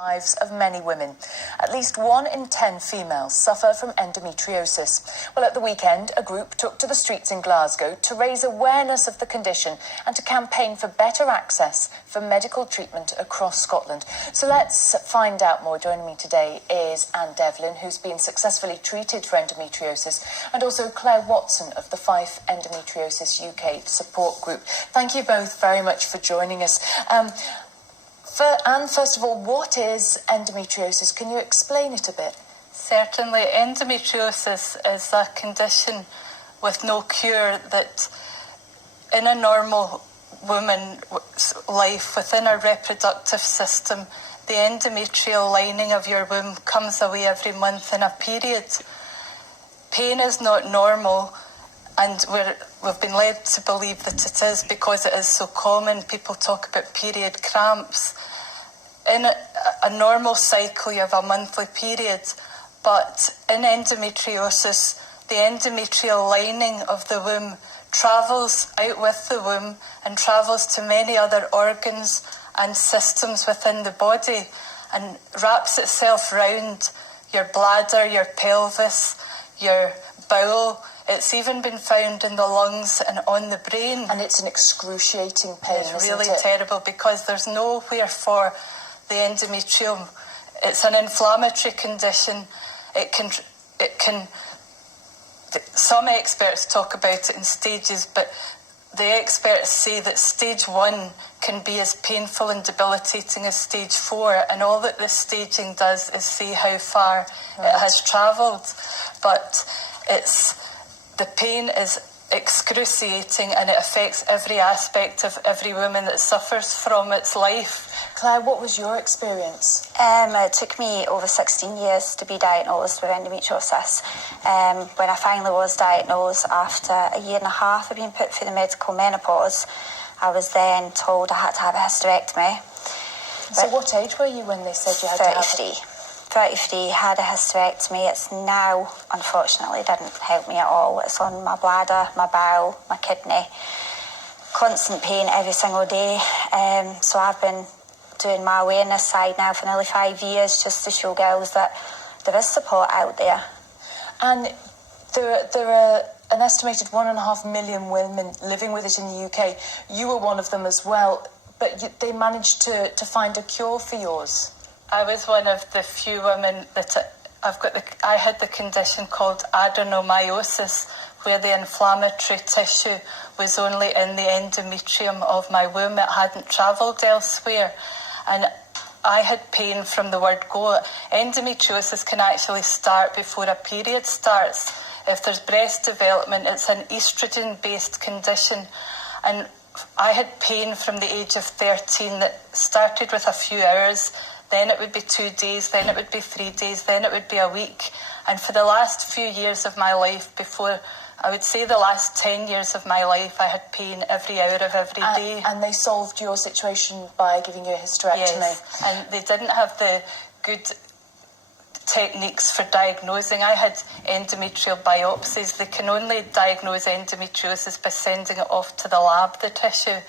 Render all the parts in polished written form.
lives of many women. At least 1 in 10 females suffer from endometriosis. Well, at the weekend, a group took to the streets in Glasgow to raise awareness of the condition and to campaign for better access for medical treatment across Scotland. So let's find out more. Joining me today is Anne Devlin, who's been successfully treated for endometriosis, and also Claire Watson of the Fife Endometriosis UK support group. Thank you both very much for joining us. Anne, first of all, what is endometriosis? Can you explain it a bit? Certainly. Endometriosis is a condition with no cure that in a normal woman's life, within our reproductive system, the endometrial lining of your womb comes away every month in a period. Pain is not normal, and we've been led to believe that it is because it is so common. People talk about period cramps. In a normal cycle, you have a monthly period, but in endometriosis, the endometrial lining of the womb travels out with the womb and travels to many other organs and systems within the body and wraps itself round your bladder, your pelvis, your bowel. It's even been found in the lungs and on the brain. And it's an excruciating pain, It's really terrible because there's nowhere for the endometrium. It's an inflammatory condition. It can. Some experts talk about it in stages, but the experts say that stage 1 can be as painful and debilitating as stage 4, and all that this staging does is see how far it has travelled. But the pain is excruciating, and it affects every aspect of every woman that suffers from its life. Claire, what was your experience? It took me over 16 years to be diagnosed with endometriosis. When I finally was diagnosed, after a year and a half of being put through the medical menopause, I was then told I had to have a hysterectomy. So what age were you when they said you had to have it? 33, had a hysterectomy. It's now, unfortunately, didn't help me at all. It's on my bladder, my bowel, my kidney. Constant pain every single day. So I've been doing my awareness side now for nearly 5 years, just to show girls that there is support out there. And there are an estimated 1.5 million women living with it in the UK. You were one of them as well, but they managed to find a cure for yours. I was one of the few women that I had the condition called adenomyosis, where the inflammatory tissue was only in the endometrium of my womb. It hadn't travelled elsewhere. And I had pain from the word go. Endometriosis can actually start before a period starts. If there's breast development, it's an estrogen-based condition. And I had pain from the age of 13 that started with a few hours. Then it would be 2 days, then it would be 3 days, then it would be a week. And for the last few years of my life, I would say the last 10 years of my life, I had pain every hour of every day. And they solved your situation by giving you a hysterectomy? Yes, and they didn't have the good techniques for diagnosing. I had endometrial biopsies. They can only diagnose endometriosis by sending it off to the lab, the tissue.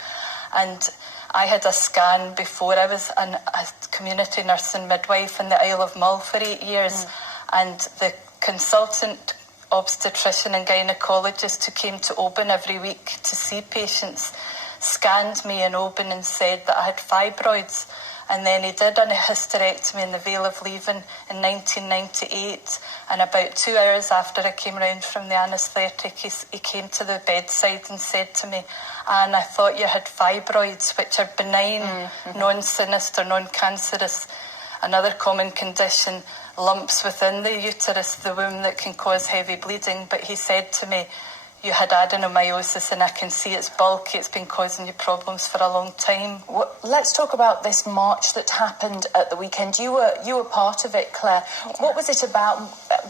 And I had a scan before. I was a community nurse and midwife in the Isle of Mull for 8 years. And the consultant obstetrician and gynaecologist who came to Oban every week to see patients scanned me in Oban and said that I had fibroids. And then he did a hysterectomy in the Vale of Leven in 1998. And about 2 hours after I came round from the anaesthetic, he came to the bedside and said to me, "Anne, I thought you had fibroids, which are benign, non-sinister, non-cancerous. Another common condition, lumps within the uterus, the womb, that can cause heavy bleeding." But he said to me, "You had adenomyosis and I can see it's bulky. It's been causing you problems for a long time." Well, let's talk about this march that happened at the weekend. You were part of it, Claire. Yeah. What was it about?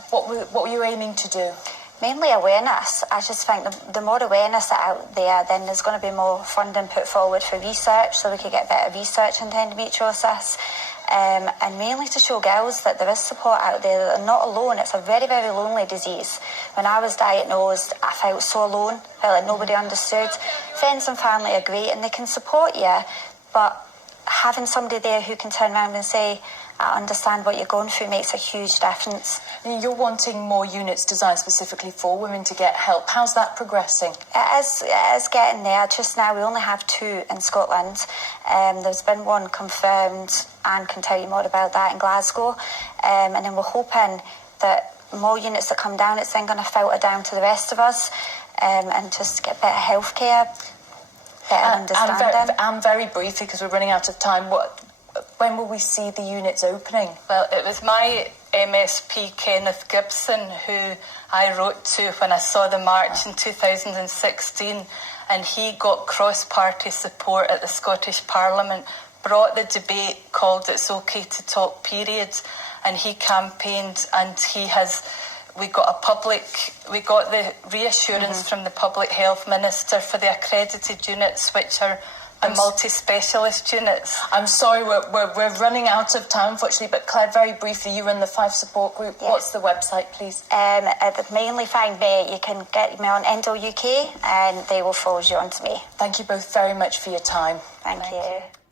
What were you aiming to do? Mainly awareness. I just think the more awareness out there, then there's going to be more funding put forward for research, so we could get better research into endometriosis. And mainly to show girls that there is support out there, that they're not alone. It's a very, very lonely disease. When I was diagnosed, I felt so alone, felt like nobody understood. Friends and family are great and they can support you, but having somebody there who can turn around and say, I understand what you're going through, makes a huge difference. You're wanting more units designed specifically for women to get help. How's that progressing? It is getting there. Just now we only have 2 in Scotland. There's been 1 confirmed, and can tell you more about that, in Glasgow. And then we're hoping that more units that come down, it's then going to filter down to the rest of us, and just get better healthcare, better understanding. And very briefly, because we're running out of time, when will we see the units opening? Well, it was my MSP, Kenneth Gibson, who I wrote to when I saw the march in 2016, and he got cross-party support at the Scottish Parliament, brought the debate called It's OK to Talk period, and he campaigned, and we got the reassurance from the Public Health Minister for the accredited units, which are the multi-specialist units. I'm sorry, we're running out of time, unfortunately, but Claire, very briefly, you run the 5 support group. Yeah. What's the website, please? Mainly find me. You can get me on Endo UK, and they will forward you on to me. Thank you both very much for your time. Thank you.